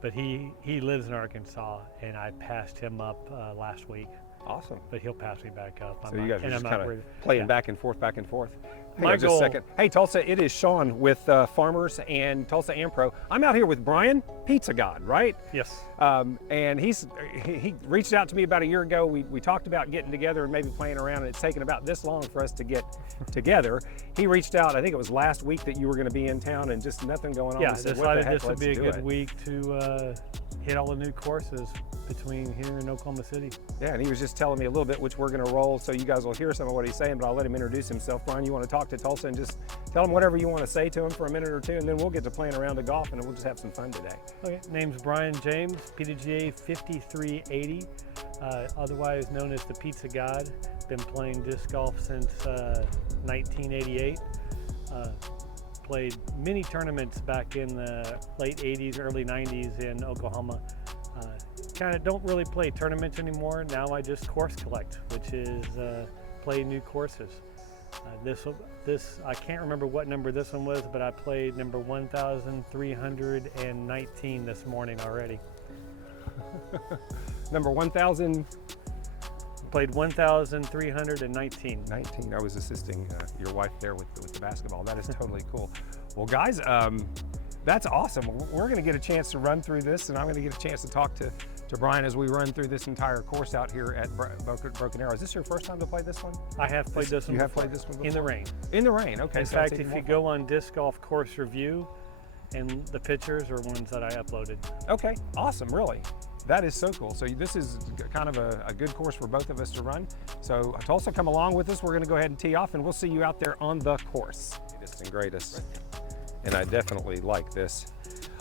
but he lives in Arkansas, and I passed him up last week. Awesome. But he'll pass me back up. So you guys are just kind of playing back and forth, back and forth. My just a second. Hey, Tulsa, it is Sean with Farmers and Tulsa Ampro. I'm out here with Bryan, Pizza God, right? Yes. And he reached out to me about a year ago. We talked about getting together and maybe playing around, and it's taken about this long for us to get together. He reached out, I think it was last week that you were going to be in town, and just nothing going on. Yeah, said, decided this would be a good week to hit all the new courses between here and Oklahoma City. Yeah, and he was just telling me a little bit which we're going to roll, so you guys will hear some of what he's saying, but I'll let him introduce himself. Bryan, you want to talk to Tulsa and just tell him whatever you want to say to him for a minute or two, and then we'll get to playing around the golf, and we'll just have some fun today. Okay, name's Bryan James, PDGA 5380, otherwise known as the Pizza God. Been playing disc golf since 1988. Played many tournaments back in the late 80s, early 90s in Oklahoma. Kind of don't really play tournaments anymore. Now I just course collect, which is play new courses. This I can't remember what number this one was, but I played number 1,319 this morning already. Number 1,000? Played 1,319. 19. I was assisting your wife there with the basketball. That is totally cool. Well, guys, that's awesome. We're going to get a chance to run through this, and I'm going to get a chance to talk to Bryan as we run through this entire course out here at Broken Arrow. Is this your first time to play this one? I have played this one. You have played this one before? In the rain. In the rain, okay. In fact, if you go on Disc Golf Course Review, and the pictures are ones that I uploaded. Okay, awesome, really. That is so cool. So this is kind of a good course for both of us to run. So Tulsa, come along with us. We're going to go ahead and tee off, and we'll see you out there on the course. Latest and greatest, and I definitely like this.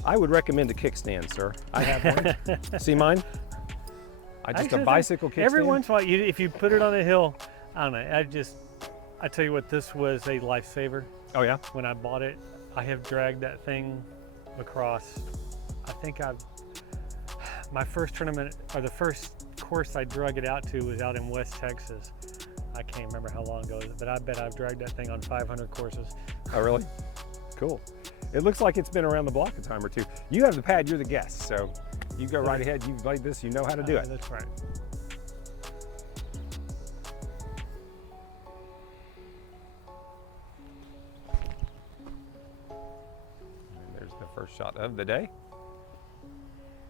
I would recommend a kickstand, sir. I have one. See mine? A bicycle kickstand. Every once in a while, if you put it on a hill, I don't know. I tell you what, this was a lifesaver. Oh yeah. When I bought it, I have dragged that thing across. I think my first tournament, or the first course I drug it out to, was out in West Texas. I can't remember how long ago, but I bet I've dragged that thing on 500 courses. Oh really? Cool. It looks like it's been around the block a time or two. You have the pad, you're the guest, so you go right ahead. You've played this, you know how to do it. That's right. And there's the first shot of the day.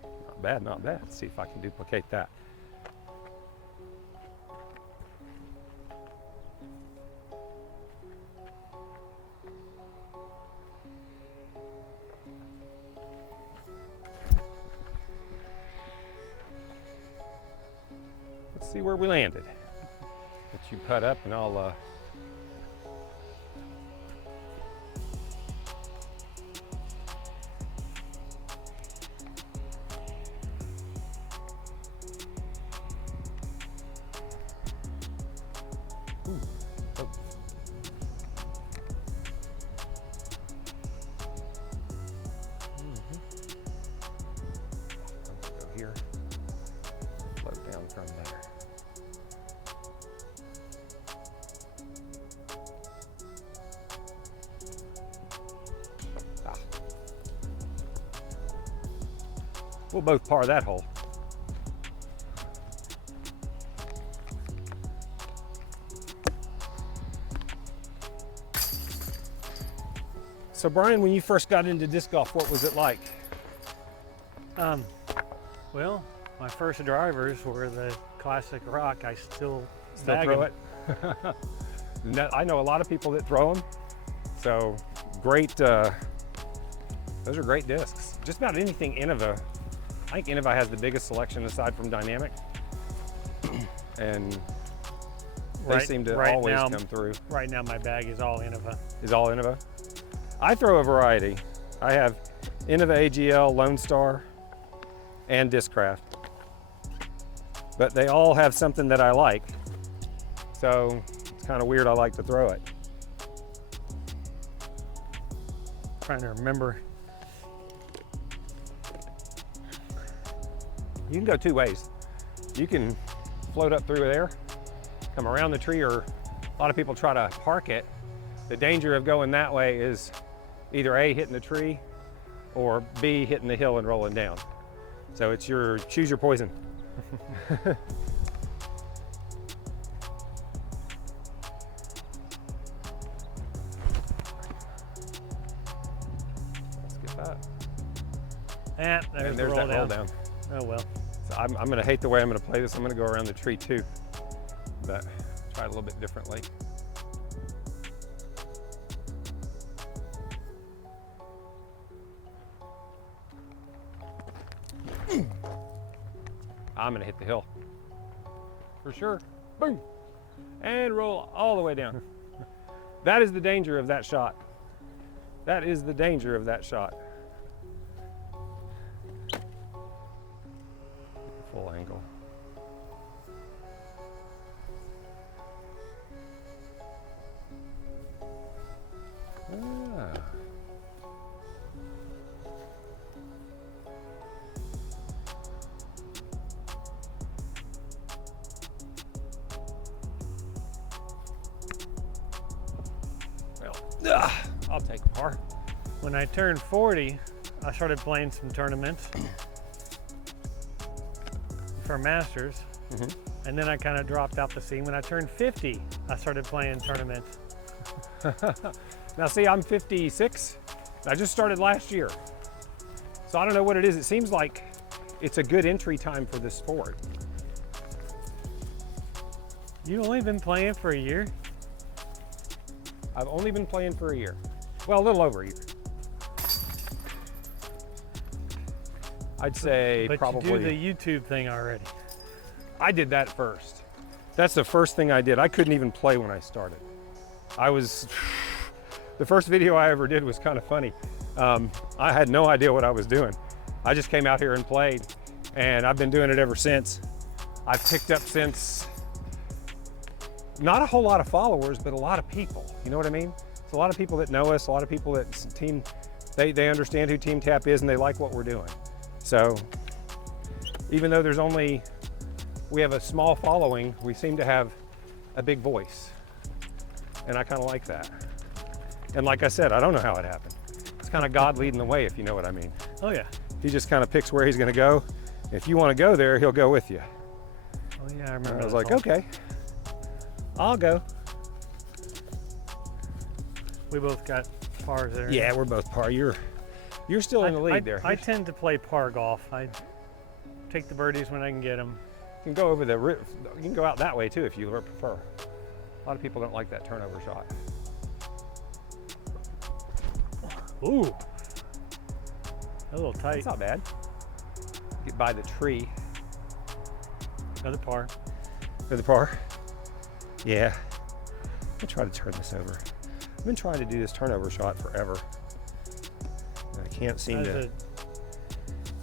Not bad, not bad. Let's see if I can duplicate that. Let's see where we landed. Let you putt up and I'll go here. Float down from there. We'll both par that hole. So Bryan, when you first got into disc golf, what was it like? Well, my first drivers were the classic rock. I still throw it. I know a lot of people that throw them. So great. Those are great discs. Just about anything Innova. I think Innova has the biggest selection aside from Dynamic, and they seem to always come through. Right now, my bag is all Innova. Is all Innova? I throw a variety. I have Innova AGL, Lone Star, and Discraft, but they all have something that I like. So it's kind of weird. I like to throw it. Trying to remember. You can go two ways. You can float up through there, come around the tree, or a lot of people try to park it. The danger of going that way is either A, hitting the tree, or B, hitting the hill and rolling down. So it's your choose your poison. Let's get that. And there's, And there's the roll that roll down. Oh well. So I'm gonna hate the way I'm gonna play this. I'm gonna go around the tree too, but try it a little bit differently. I'm gonna hit the hill for sure. Boom, and roll all the way down. That is the danger of that shot. That is the danger of that shot. Full angle. Ah. Well, I'll take a par. When I turned 40, I started playing some tournaments for Masters, and then I kind of dropped out the scene. When I turned 50, I started playing tournaments. Now see, I'm 56. I just started last year. So I don't know what it is. It seems like it's a good entry time for this sport. You've only been playing for a year? I've only been playing for a year. Well, a little over a year. I'd say But probably. you do the YouTube thing already. I did that first. That's the first thing I did. I couldn't even play when I started. The first video I ever did was kind of funny. I had no idea what I was doing. I just came out here and played, and I've been doing it ever since. I've picked up since, not a whole lot of followers, but a lot of people. You know what I mean? It's a lot of people that know us, a lot of people that they understand who Team Tap is and they like what we're doing. So even though we have a small following, we seem to have a big voice. And I kind of like that. And like I said, I don't know how it happened. It's kind of God leading the way, if you know what I mean. Oh yeah. He just kind of picks where he's going to go. If you want to go there, he'll go with you. Oh yeah, I remember. And I was that like, song. okay, I'll go. We both got pars there. Yeah, we're both par. You're still in the lead there. I tend to play par golf. I take the birdies when I can get them. You can go over you can go out that way too if you prefer. A lot of people don't like that turnover shot. Ooh, a little tight. It's not bad. Get by the tree. Another par. Another par. Yeah. I'll try to turn this over. I've been trying to do this turnover shot forever. And I can't seem to.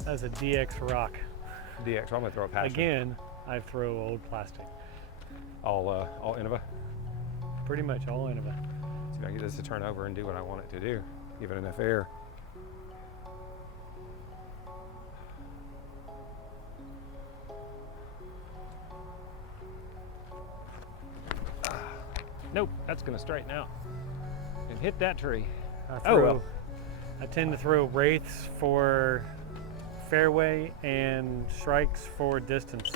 That's a DX rock. DX, I'm gonna throw a passion. Again, I throw old plastic. All Innova. Pretty much all Innova. See if I can get this to turn over and do what I want it to do. Give it enough air. Nope, that's gonna straighten out and hit that tree. I tend to throw wraiths for fairway and strikes for distance.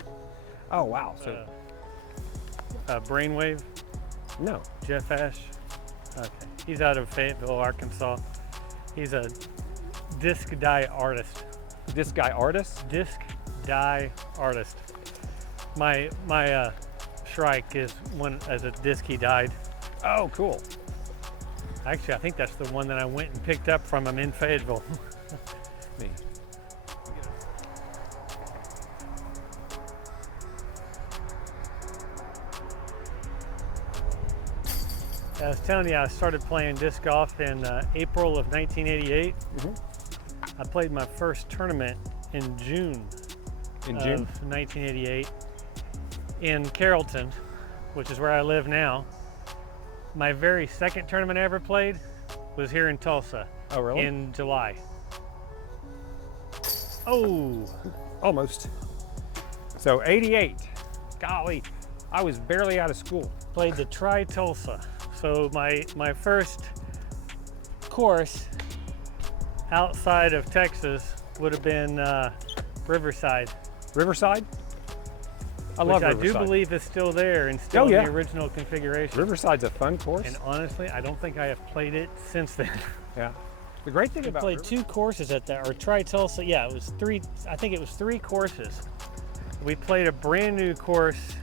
Oh wow! So Brainwave, no, Jeff Ash. Okay, he's out of Fayetteville, Arkansas. He's a disc die artist. Disc guy artist. Disc die artist. My shrike is one as a disc he died. Oh, cool. Actually, I think that's the one that I went and picked up from him in Fayetteville. Me. I was telling you, I started playing disc golf in April of 1988. I played my first tournament in June. In June? 1988 in Carrollton, which is where I live now. My very second tournament I ever played was here in Tulsa. Oh, really? In July. Oh! Almost. So 88. Golly, I was barely out of school. Played the Tri-Tulsa. So my first course outside of Texas would have been Riverside. Riverside? I love which Riverside. I do believe is still there and still in the original configuration. Riverside's a fun course. And honestly, I don't think I have played it since then. Yeah. The great thing We about played 2 courses at that, or tried Tulsa. Yeah, it was 3. I think it was 3 courses. We played a brand new course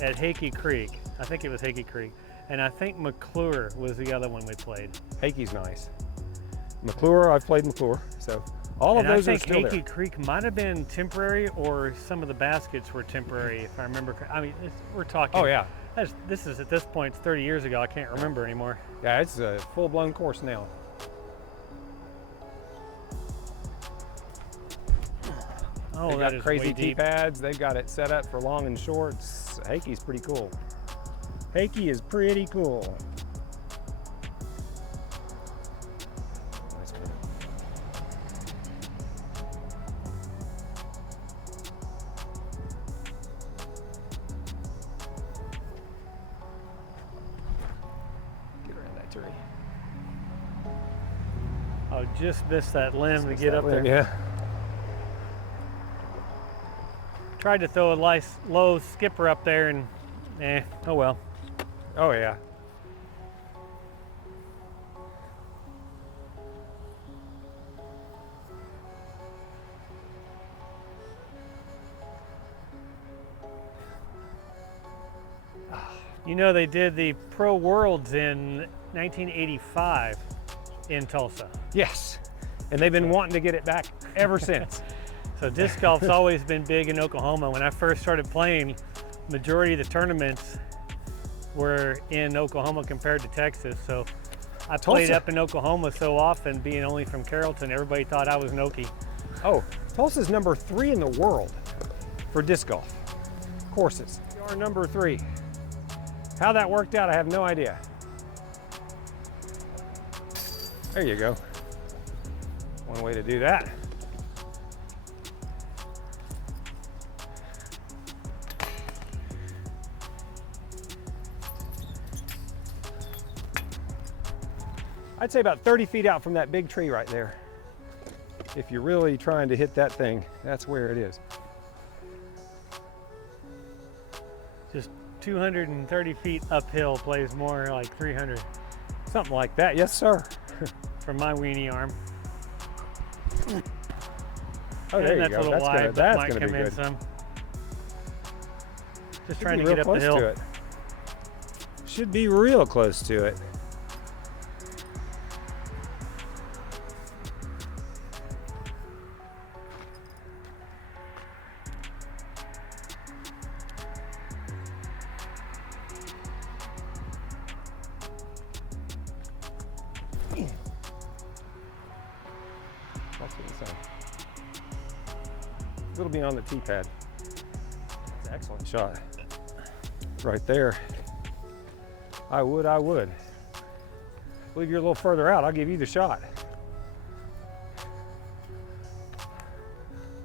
at Hakey Creek. I think it was Hakey Creek. And I think McClure was the other one we played. Hakey's nice. McClure, I've played McClure. So all of those are still there. I think Hakey Creek might have been temporary, or some of the baskets were temporary, if I remember. I mean, we're talking. Oh yeah. This is, at this point, 30 years ago. I can't remember anymore. Yeah, it's a full-blown course now. Oh, They've that got is crazy way tee deep. pads. They've got it set up for long and shorts. Hakey's pretty cool. Hakey is pretty cool. Nice one. Get around that tree. I just missed that limb to get up there. Yeah. Tried to throw a nice low skipper up there, and oh well. Oh yeah. You know, they did the Pro Worlds in 1985 in Tulsa. Yes. And they've been wanting to get it back ever since. So disc golf's always been big in Oklahoma. When I first started playing, majority of the tournaments were in Oklahoma compared to Texas. So I played Tulsa. up in Oklahoma so often, being only from Carrollton, everybody thought I was an Okie. Oh, Tulsa's number 3 in the world for disc golf courses. We are number 3. How that worked out, I have no idea. There you go. One way to do that. I'd say about 30 feet out from that big tree right there. If you're really trying to hit that thing, that's where it is. Just 230 feet uphill plays more like 300 Something like that, yes sir. from my weenie arm. Oh, And there you that's go. a little wide, but That's might gonna be come in good. some. Just Should trying be to real get up the close hill. to it. Should be real close to it. That's what it's on. It'll be on the tee pad. That's an excellent shot. Right there. I would. I believe you're a little further out. I'll give you the shot.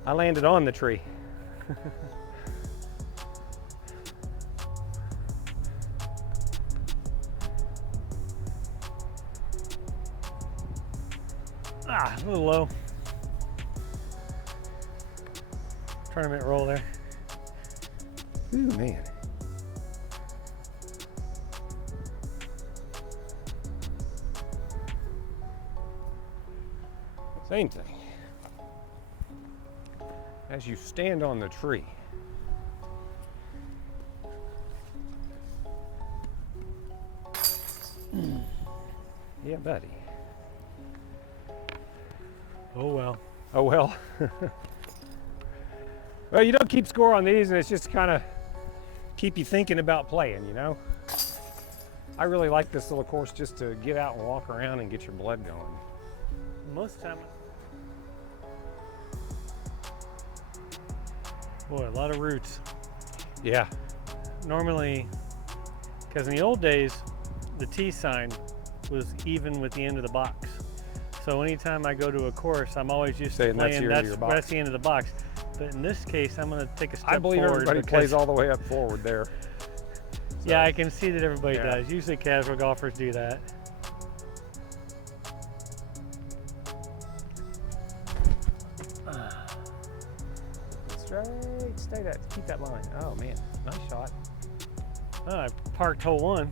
I landed on the tree. Ah, a little low. Tournament roll there. Ooh, man. Same thing. As you stand on the tree, yeah, buddy. Oh well. Oh well. Well, you don't keep score on these, and it's just kind of keep you thinking about playing, you know? I really like this little course just to get out and walk around and get your blood going. Most of the time. Boy, a lot of roots. Yeah. Normally, because in the old days, the T sign was even with the end of the box. So anytime I go to a course, I'm always used to Saying that's playing the end of your box. that's the end of the box. But in this case, I'm going to take a step I believe forward. everybody because- plays all the way up forward there. Yeah, I can see that everybody Yeah. does. Usually casual golfers do that. keep that line. Oh man, nice shot. Oh, I parked hole 1.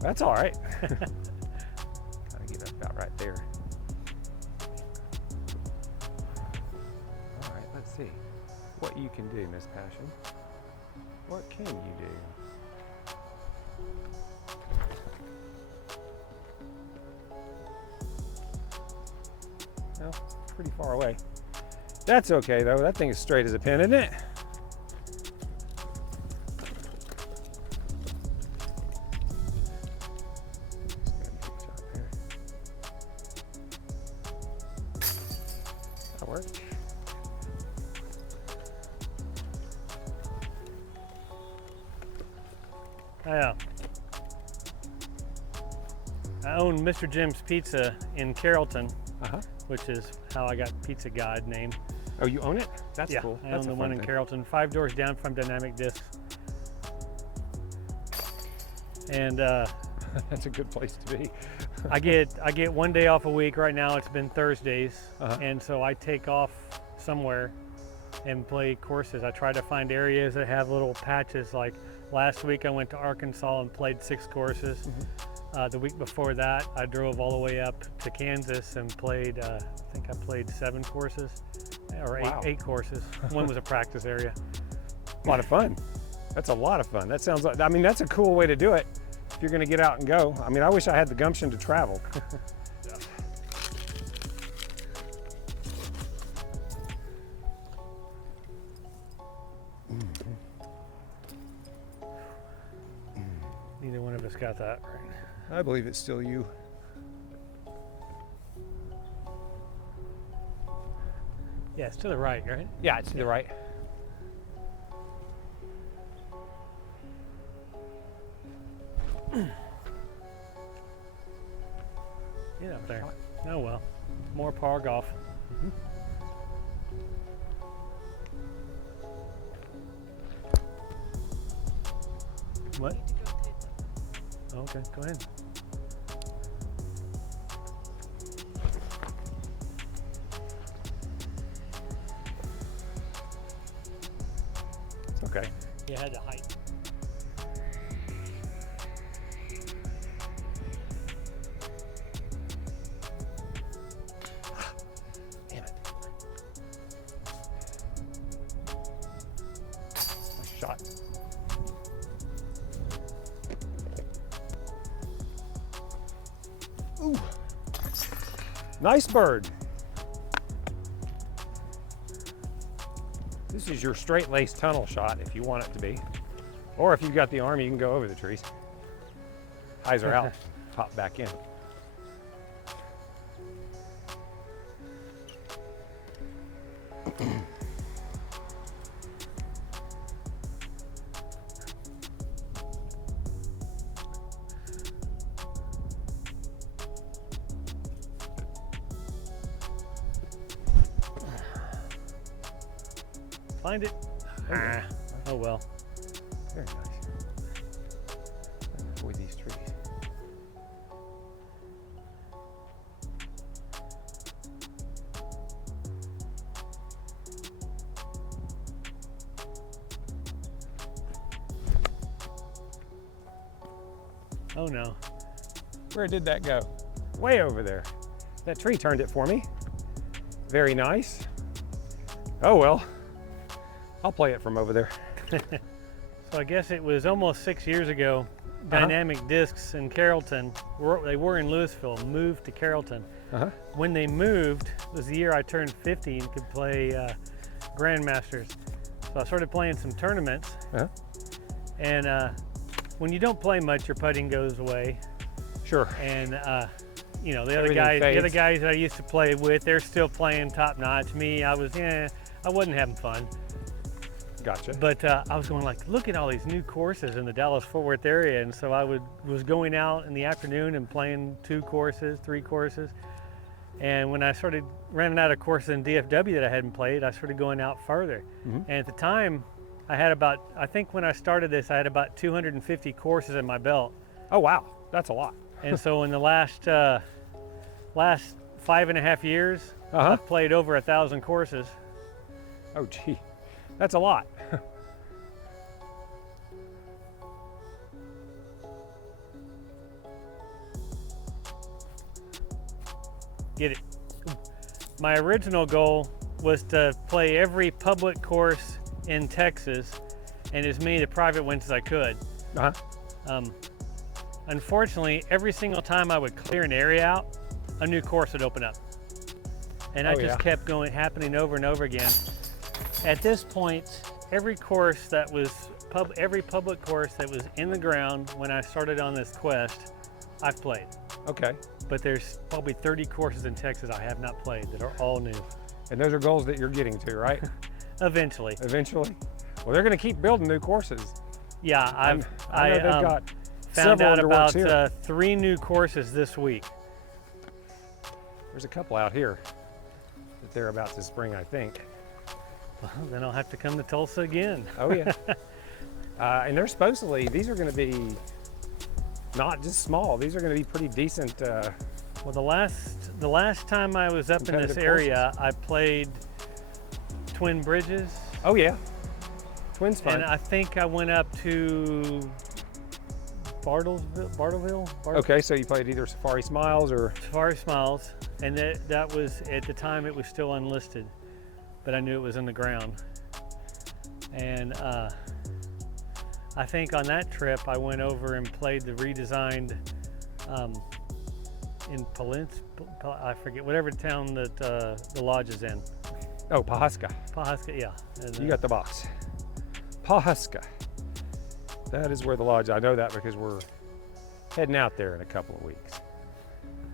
That's all right. Kind of get up about right there. All right, let's see what you can do, Miss Passion. What can you do? Well, pretty far away. That's okay though. That thing is straight as a pin, isn't it? That worked. I own Mr. Jim's Pizza in Carrollton, Uh-huh. which is how I got Pizza God name. Oh, you own it? That's Yeah, cool. I That's own a the fun one in thing. Carrollton, 5 doors down from Dynamic Discs. And That's a good place to be. I get 1 day off a week. Right now it's been Thursdays, Uh-huh. and so I take off somewhere and play courses. I try to find areas that have little patches. Like last week I went to Arkansas and played 6 courses. Mm-hmm. The week before that I drove all the way up to Kansas and played, I think I played 7 courses, or Wow. eight courses. One was a practice area. A lot of fun. That's a lot of fun. That sounds like, I mean, that's a cool way to do it if you're going to get out and go. I mean, I wish I had the gumption to travel. Neither one of us got that right. I believe it's still you. Yeah, it's to the right, right? Yeah, it's to the right. Get up there. Oh well, more par golf. What? Okay, go ahead. It's okay. You had the height. Damn it. Nice shot. Ooh. Nice bird. This is your straight-laced tunnel shot if you want it to be. Or if you've got the arm, you can go over the trees. Eyes are out, pop back in. Find it. Ah. Oh well. Very nice. Avoid these trees. Oh no. Where did that go? Way over there. That tree turned it for me. Very nice. Oh well. I'll play it from over there. So I guess it was almost 6 years ago. Dynamic Discs in Carrollton, they were in Louisville, moved to Carrollton. Uh-huh. When they moved was the year I turned 50 and could play Grandmasters. So I started playing some tournaments. Uh-huh. And when you don't play much, your putting goes away. Sure. And you know, the Everything other fades. guys that I used to play with, they're still playing top notch. Me, I wasn't having fun. Gotcha. But I was going like, look at all these new courses in the Dallas-Fort Worth area, and so I was going out in the afternoon and playing 2 courses, 3 courses. And when I started running out of courses in DFW that I hadn't played, I started going out further. Mm-hmm. And at the time, I think when I started this, I had about 250 courses in my belt. Oh wow, that's a lot. And so in the last 5.5 years, Uh-huh. I've played over 1,000 courses. Oh gee, That's a lot. Get it. My original goal was to play every public course in Texas and as many of the private ones as I could. Unfortunately, every single time I would clear an area out, a new course would open up. And I just kept happening over and over again. At this point, every public course that was in the ground when I started on this quest, I've played. Okay. But there's probably 30 courses in Texas I have not played that are all new. And those are goals that you're getting to, right? Eventually. Eventually? Well, they're going to keep building new courses. Yeah, I know they've got found out about here. 3 new courses this week. There's a couple out here that they're about to spring, I think. Well, then I'll have to come to Tulsa again. Oh yeah. And they're supposedly, these are going to be not just small, these are going to be pretty decent. Well, the last time I was up in this area, I played Twin Bridges. Oh yeah, Twin's fun. And I think I went up to Bartleville. Okay, so you played either Safari Smiles or Safari Smiles, and that was, at the time, it was still unlisted, but I knew it was in the ground. And I think on that trip I went over and played the redesigned in I forget, whatever town that the lodge is in. Oh, Pawhuska. Pawhuska, yeah. And, you got the box. Pawhuska. That is where the lodge, I know that because we're heading out there in a couple of weeks.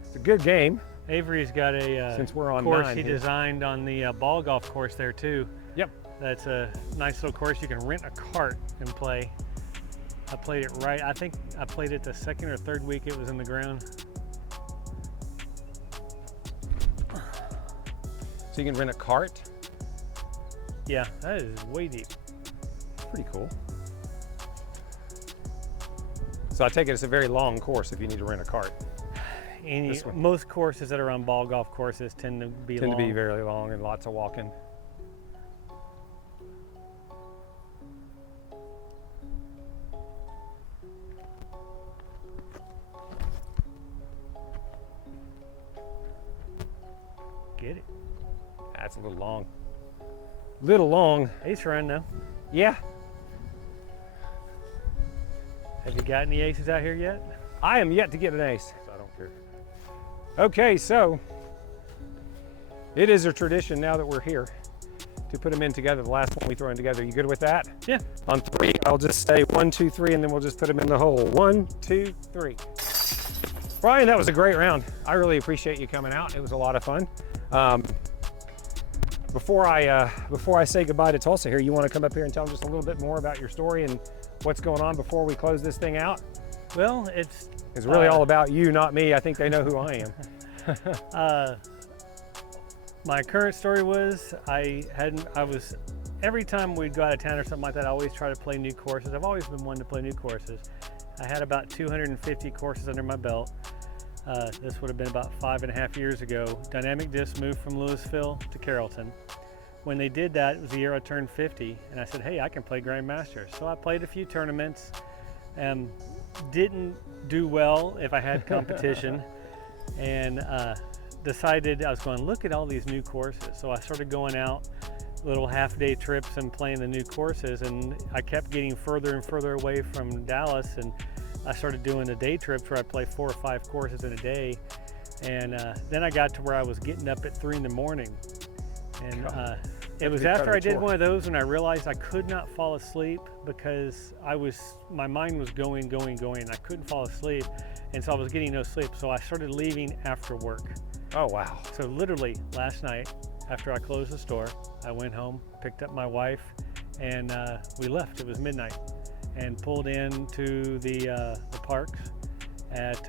It's a good game. Avery's got a since we're on course he designed on the ball golf course there too. Yep. That's a nice little course. You can rent a cart and play. I played it right. I think I played it the 2nd or 3rd week it was in the ground. So you can rent a cart? Yeah, that is way deep. Pretty cool. So I take it it's a very long course if you need to rent a cart. Most courses that are on ball golf courses tend to be very long and lots of walking. Get it. That's a little long. Little long. Ace run now. Yeah. Have you got any aces out here yet? I am yet to get an ace, so I don't care. Okay, so it is a tradition now that we're here to put them in together. The last one we throw in together. You good with that? Yeah. On 3, I'll just say 1, 2, 3, and then we'll just put them in the hole. 1, 2, 3. Bryan, that was a great round. I really appreciate you coming out. It was a lot of fun. Before I say goodbye to Tulsa here, you want to come up here and tell them just a little bit more about your story and what's going on before we close this thing out? Well, it's really all about you, not me. I think they know who I am. My current story was every time we'd go out of town or something like that, I always try to play new courses. I've always been one to play new courses. I had about 250 courses under my belt. This would have been about 5.5 years ago. Dynamic Disc moved from Louisville to Carrollton. When they did that, it was the year I turned 50, and I said, hey, I can play Grandmasters. So I played a few tournaments and didn't do well if I had competition, and decided I was going to look at all these new courses. So I started going out little half-day trips and playing the new courses, and I kept getting further and further away from Dallas, and I started doing the day trips where I play 4 or 5 courses in a day. And then I got to where I was getting up at 3 in the morning. And it was after I did one of those when I realized I could not fall asleep because my mind was going. I couldn't fall asleep. And so I was getting no sleep. So I started leaving after work. Oh, wow. So literally last night, after I closed the store, I went home, picked up my wife, and we left. It was midnight, and pulled into the parks at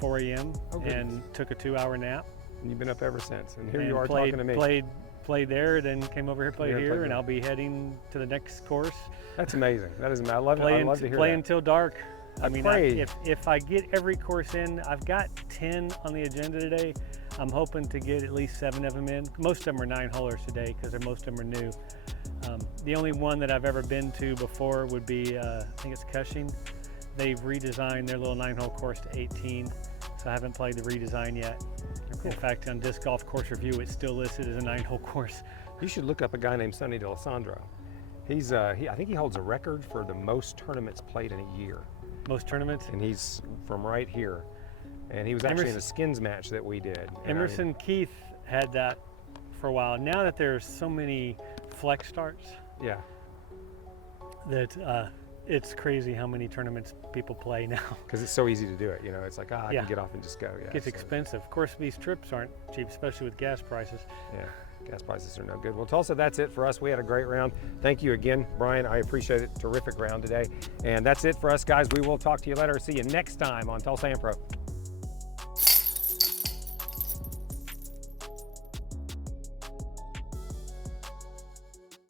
4 a.m. and took a 2-hour nap. And you've been up ever since. And here you are talking to me. Played there, then came over here, played here, and I'll be heading to the next course. That's amazing. That is amazing. I love to hear that. Play until dark. I mean, if I get every course in, I've got 10 on the agenda today. I'm hoping to get at least 7 of them in. Most of them are 9-holers today because most of them are new. The only one that I've ever been to before would be, I think it's Cushing. They've redesigned their little 9-hole course to 18, so I haven't played the redesign yet. Cool. In fact, on Disc Golf Course Review, it's still listed as a 9-hole course. You should look up a guy named Sonny D'Alessandro. He's, I think he holds a record for the most tournaments played in a year. Most tournaments? And he's from right here. And he was actually in a skins match that we did. Emerson Keith had that for a while. Now that there's so many flex starts, yeah, that it's crazy how many tournaments people play now. Because it's so easy to do it. You know, it's like, I can get off and just go. Yeah, it's expensive. Of course, these trips aren't cheap, especially with gas prices. Yeah, gas prices are no good. Well, Tulsa, that's it for us. We had a great round. Thank you again, Bryan. I appreciate it. Terrific round today. And that's it for us, guys. We will talk to you later. See you next time on Tulsa Am Pro.